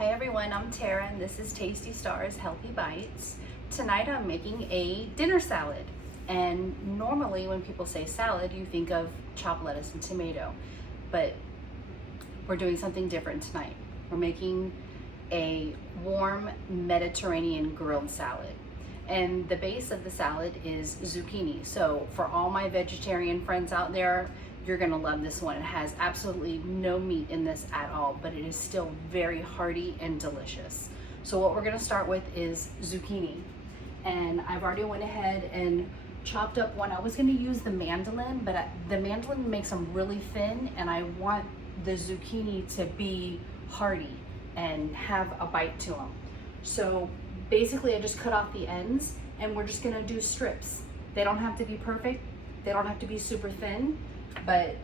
Hi everyone, I'm Tara and this is Tasty Stars Healthy Bites. Tonight I'm making a dinner salad. And normally when people say salad, you think of chopped lettuce and tomato. But we're doing something different tonight. We're making a warm Mediterranean grilled salad. And the base of the salad is zucchini. So for all my vegetarian friends out there, you're gonna love this one. It has absolutely no meat in this at all, but it is still very hearty and delicious. So what we're gonna start with is zucchini. And I've already went ahead and chopped up one. I was gonna use the mandolin, but the mandolin makes them really thin, and I want the zucchini to be hearty and have a bite to them. So basically I just cut off the ends and we're just gonna do strips. They don't have to be perfect. They don't have to be super thin. But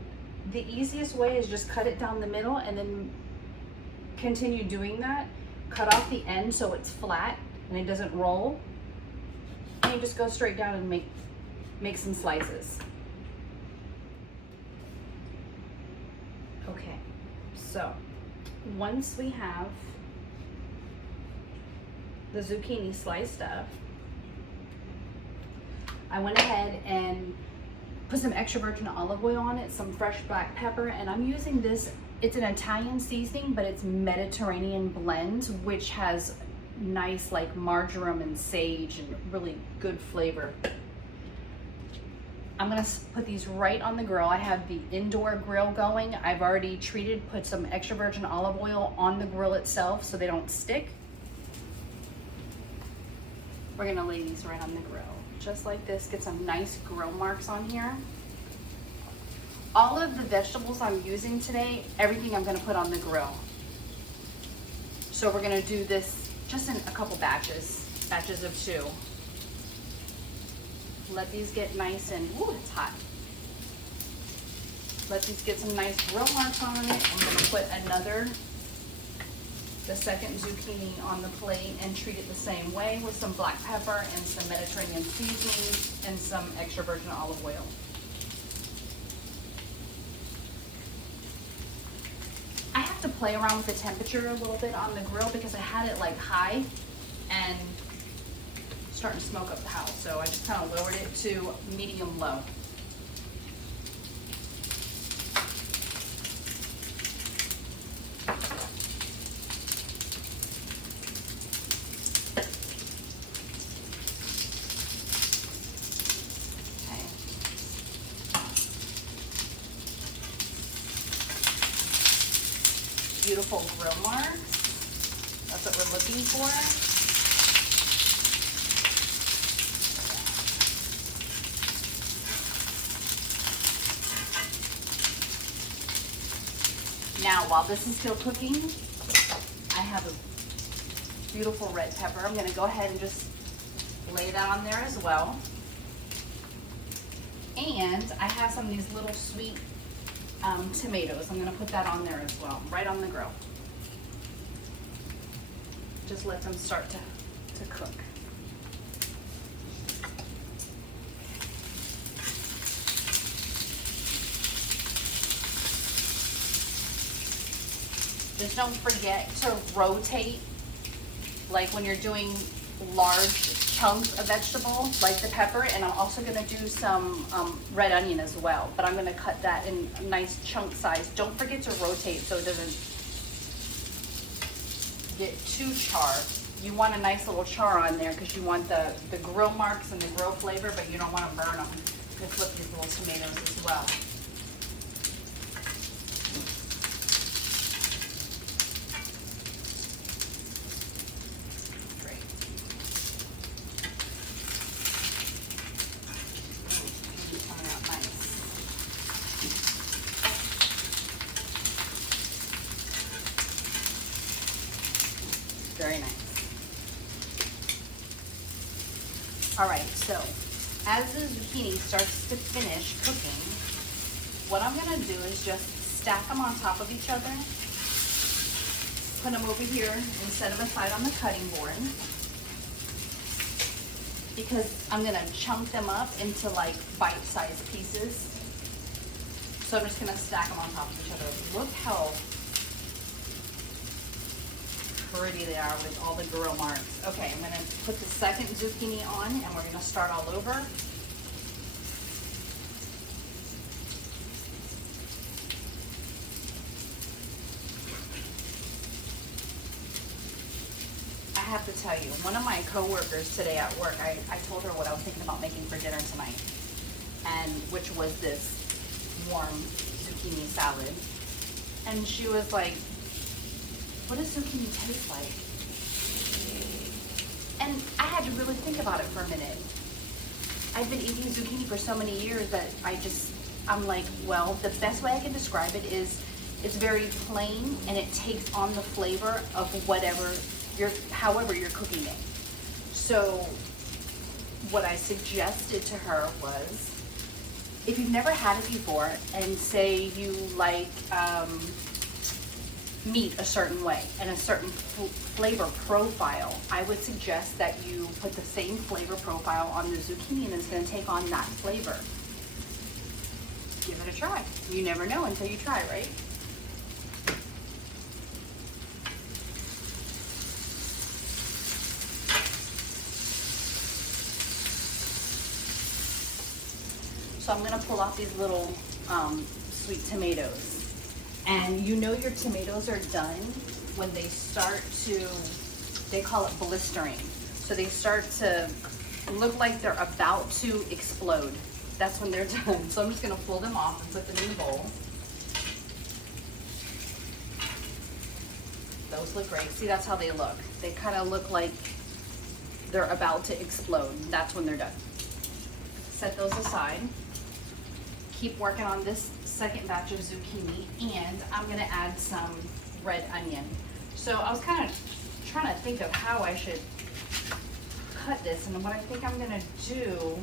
the easiest way is just cut it down the middle and then continue doing that. Cut off the end so it's flat and it doesn't roll. And you just go straight down and make some slices. Okay, so once we have the zucchini sliced up, I went ahead and put some extra virgin olive oil on it, some fresh black pepper, and I'm using this, it's an Italian seasoning, but it's Mediterranean blend, which has nice like marjoram and sage and really good flavor. I'm gonna put these right on the grill. I have the indoor grill going. I've already put some extra virgin olive oil on the grill itself so they don't stick. We're gonna lay these right on the grill. Just like this, get some nice grill marks on here. All of the vegetables I'm using today, everything I'm gonna put on the grill. So we're gonna do this just in a couple batches of 2. Let these get nice and, ooh, it's hot. Let these get some nice grill marks on it. I'm gonna put the second zucchini on the plate and treat it the same way with some black pepper and some Mediterranean seasonings and some extra virgin olive oil. I have to play around with the temperature a little bit on the grill because I had it like high and starting to smoke up the house. So I just kind of lowered it to medium low. Beautiful grill marks. That's what we're looking for. Now, while this is still cooking, I have a beautiful red pepper. I'm going to go ahead and just lay that on there as well. And I have some of these little sweet tomatoes. I'm going to put that on there as well, right on the grill. Just let them start to cook. Just don't forget to rotate, like when you're doing large chunks of vegetable, like the pepper, and I'm also gonna do some red onion as well, but I'm gonna cut that in a nice chunk size. Don't forget to rotate so it doesn't get too charred. You want a nice little char on there because you want the grill marks and the grill flavor, but you don't want to burn them. You flip these little tomatoes as well. Very nice. All right, so as the zucchini starts to finish cooking, what I'm gonna do is just stack them on top of each other, put them over here and set them aside on the cutting board, because I'm gonna chunk them up into like bite-sized pieces. So I'm just gonna stack them on top of each other. Look how pretty they are with all the grill marks. Okay, I'm gonna put the second zucchini on and we're gonna start all over. I have to tell you, one of my coworkers today at work, I told her what I was thinking about making for dinner tonight, and which was this warm zucchini salad. And she was like, what does zucchini taste like? And I had to really think about it for a minute. I've been eating zucchini for so many years that I'm like, well, the best way I can describe it is it's very plain and it takes on the flavor of however you're cooking it. So what I suggested to her was, if you've never had it before and say you like meat a certain way and a certain flavor profile, I would suggest that you put the same flavor profile on the zucchini and it's going to take on that flavor. Give it a try. You never know until you try, right? So I'm gonna pull off these little sweet tomatoes. And you know your tomatoes are done when they start to, they call it blistering. So they start to look like they're about to explode. That's when they're done. So I'm just gonna pull them off and put them in the bowl. Those look great. See, that's how they look. They kind of look like they're about to explode. That's when they're done. Set those aside. Keep working on this second batch of zucchini, and I'm gonna add some red onion. So I was kind of trying to think of how I should cut this, and what I think I'm gonna do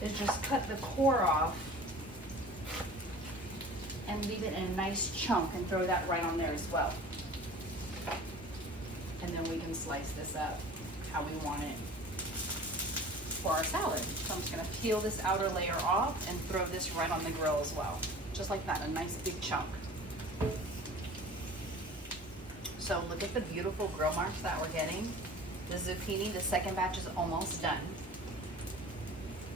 is just cut the core off and leave it in a nice chunk and throw that right on there as well. And then we can slice this up how we want it for our salad. So I'm just gonna peel this outer layer off and throw this right on the grill as well. Just like that, a nice big chunk. So look at the beautiful grill marks that we're getting. The zucchini, the second batch is almost done.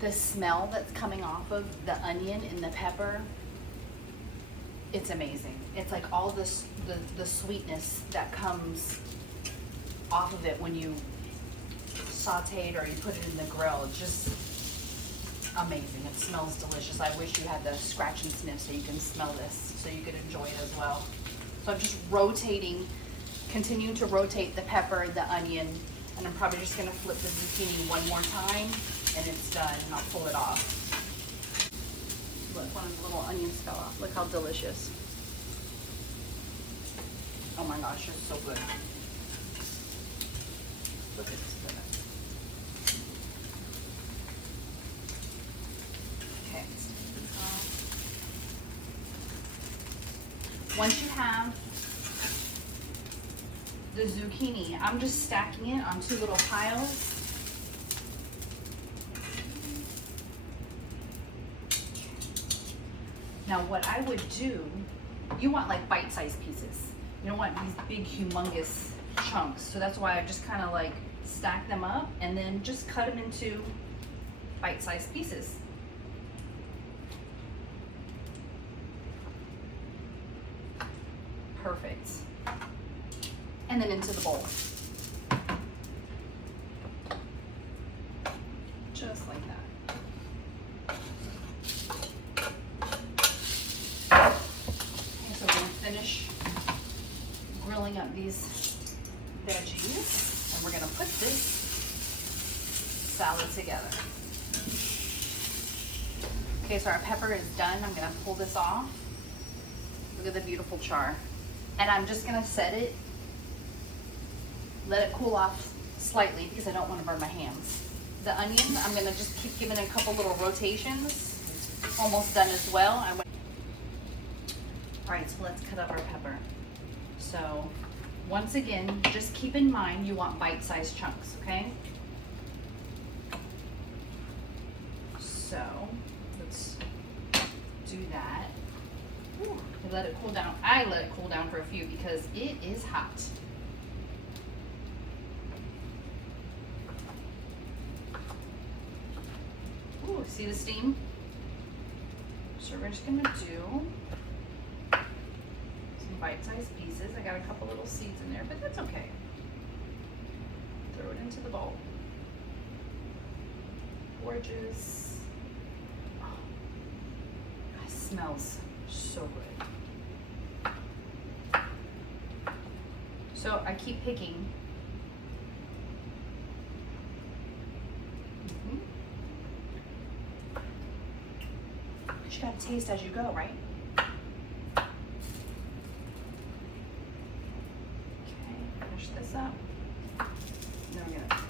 The smell that's coming off of the onion and the pepper, it's amazing. It's like all this, the sweetness that comes off of it when you saute it or you put it in the grill. It's just amazing. It smells delicious. I wish you had the scratch and sniff so you can smell this, so you could enjoy it as well. So I'm just rotating, continuing to rotate the pepper, the onion, and I'm probably just gonna flip the zucchini one more time and it's done, and I'll pull it off. Look, one of the little onions fell off. Look how delicious. Oh my gosh, it's so good. Look at this. Okay. Once you have the zucchini, I'm just stacking it on two little piles. Now what I would do, you want like bite-sized pieces. You don't want these big humongous chunks. So that's why I just kind of like stack them up and then just cut them into bite-sized pieces. Perfect. And then into the bowl. Just like that. Okay, so we're gonna finish grilling up these veggies and we're gonna put this salad together. Okay, so our pepper is done. I'm gonna pull this off. Look at the beautiful char. And I'm just gonna set it, let it cool off slightly because I don't want to burn my hands. The onion, I'm gonna just keep giving it a couple little rotations. Almost done as well. All right, so let's cut up our pepper. So once again, just keep in mind you want bite-sized chunks, okay? So let's do that. Ooh, let it cool down. I let it cool down for a few because it is hot. See the steam? So we're just gonna do some bite-sized pieces. I got a couple little seeds in there, but that's okay. Throw it into the bowl. Gorgeous. Oh, it smells so good. So I keep picking. You gotta taste as you go, right? Okay, finish this up. Then we're gonna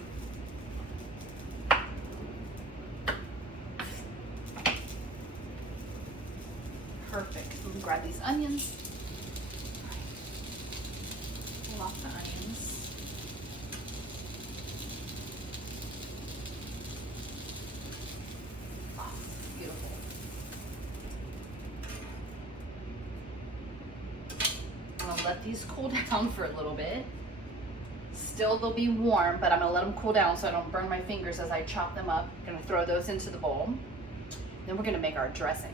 perfect. We can grab these onions. Pull off the onions. Oh, beautiful. I'm gonna let these cool down for a little bit. Still, they'll be warm, but I'm gonna let them cool down so I don't burn my fingers as I chop them up. I'm gonna throw those into the bowl. Then we're gonna make our dressing.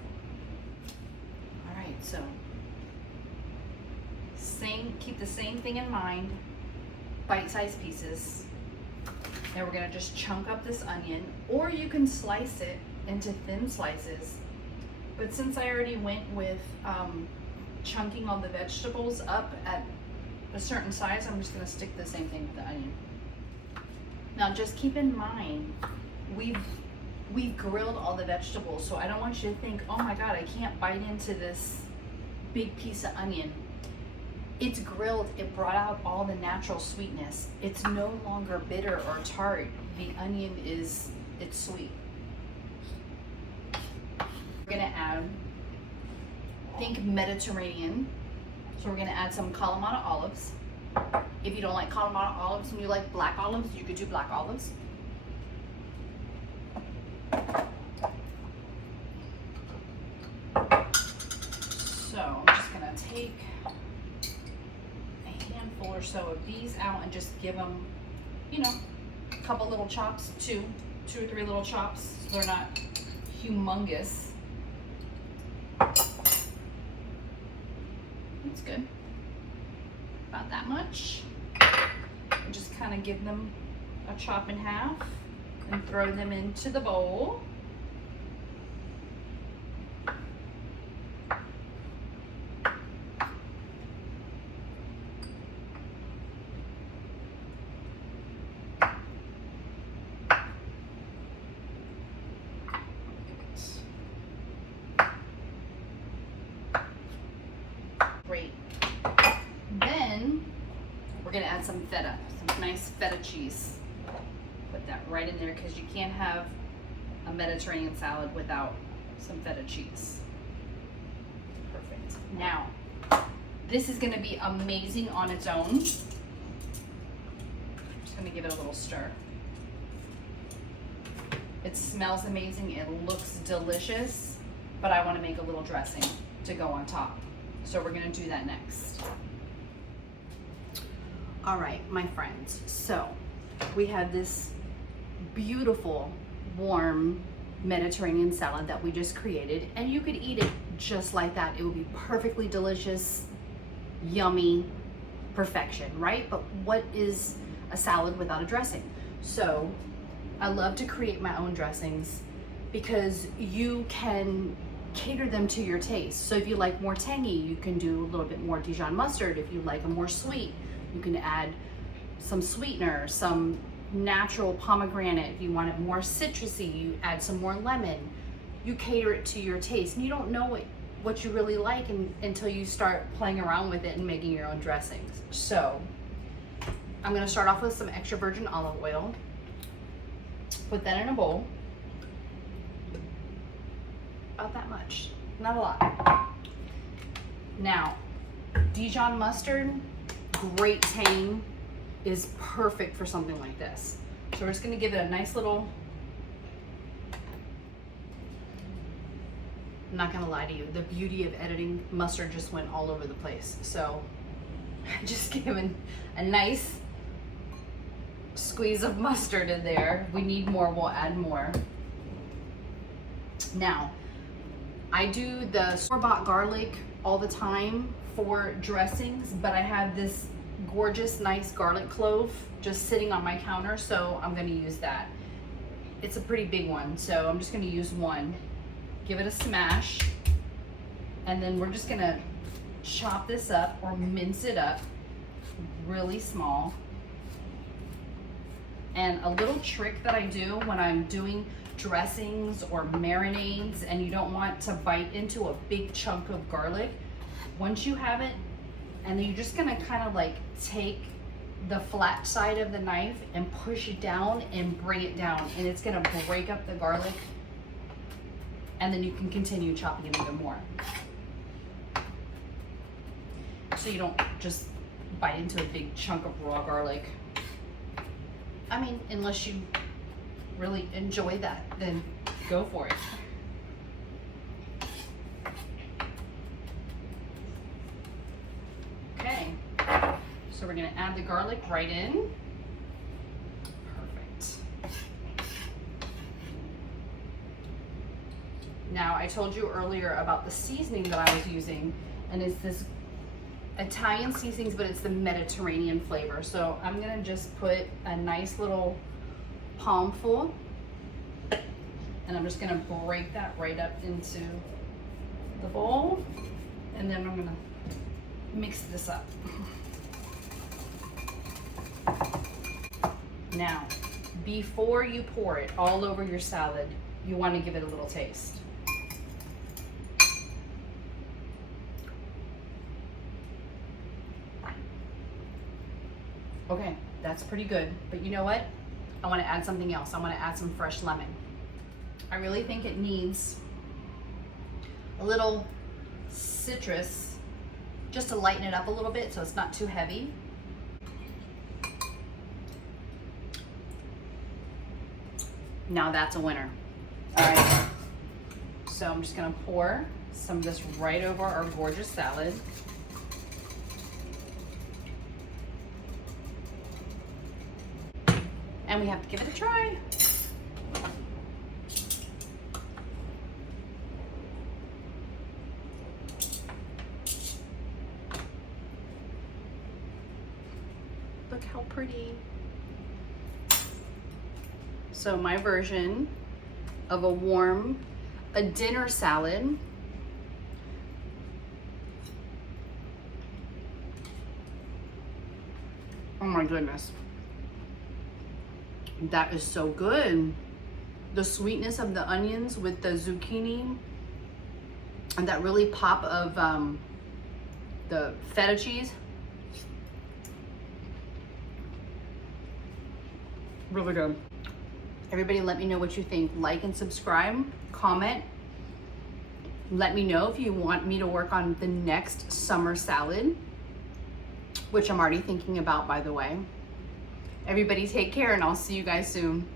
All right, so keep the same thing in mind, bite-sized pieces. Now we're gonna just chunk up this onion, or you can slice it into thin slices. But since I already went with chunking all the vegetables up at a certain size, I'm just gonna stick the same thing with the onion. Now just keep in mind, we've grilled all the vegetables, so I don't want you to think, oh my God, I can't bite into this big piece of onion. It's grilled, it brought out all the natural sweetness. It's no longer bitter or tart. The onion it's sweet. We're gonna add, think Mediterranean. So we're gonna add some Kalamata olives. If you don't like Kalamata olives and you like black olives, you could do black olives. So I'm just gonna take a handful or so of these out and just give them, you know, a couple little chops, two or three little chops. So they're not humongous. That's good. About that much. And just kind of give them a chop in half and throw them into the bowl. Great. Then we're gonna add some feta, some nice feta cheese. Put that right in there because you can't have a Mediterranean salad without some feta cheese. Perfect. Now, this is gonna be amazing on its own. Just gonna give it a little stir. It smells amazing, it looks delicious, but I wanna make a little dressing to go on top. So we're gonna do that next. All right, my friends, so we have this beautiful, warm Mediterranean salad that we just created, and you could eat it just like that. It would be perfectly delicious, yummy, perfection, right? But what is a salad without a dressing? So I love to create my own dressings because you can cater them to your taste. So if you like more tangy, you can do a little bit more Dijon mustard. If you like them more sweet, you can add some sweetener, some natural pomegranate. If you want it more citrusy, you add some more lemon. You cater it to your taste, and you don't know what you really like until you start playing around with it and making your own dressings. So I'm gonna start off with some extra virgin olive oil. Put that in a bowl. About that much, not a lot. Now, Dijon mustard, great tang, is perfect for something like this. So we're just gonna give it a nice little, I'm not gonna lie to you, the beauty of editing, mustard just went all over the place. So just giving a nice squeeze of mustard in there. If we need more, we'll add more. Now, I do the store-bought garlic all the time for dressings, but I have this gorgeous, nice garlic clove just sitting on my counter, so I'm gonna use that. It's a pretty big one, so I'm just gonna use one. Give it a smash, and then we're just gonna chop this up or mince it up really small. And a little trick that I do when I'm doing dressings or marinades and you don't want to bite into a big chunk of garlic, once you have it, and then you're just gonna kind of like take the flat side of the knife and push it down and bring it down, and it's gonna break up the garlic, and then you can continue chopping it even more. So you don't just bite into a big chunk of raw garlic. I mean, unless you really enjoy that, then go for it. Okay, so we're gonna add the garlic right in. Perfect. Now, I told you earlier about the seasoning that I was using, and it's this Italian seasonings, but it's the Mediterranean flavor. So I'm gonna just put a nice little palmful, and I'm just gonna break that right up into the bowl, and then I'm gonna mix this up. Now, before you pour it all over your salad, you wanna give it a little taste. Okay, that's pretty good, but you know what? I want to add something else. I want to add some fresh lemon. I really think it needs a little citrus just to lighten it up a little bit so it's not too heavy. Now that's a winner. All right, so I'm just gonna pour some of this right over our gorgeous salad. And we have to give it a try. Look how pretty. So my version of a dinner salad. Oh my goodness. That is so good. The sweetness of the onions with the zucchini and that really pop of the feta cheese. Really good. Everybody let me know what you think. Like and subscribe, comment. Let me know if you want me to work on the next summer salad, which I'm already thinking about, by the way. Everybody take care, and I'll see you guys soon.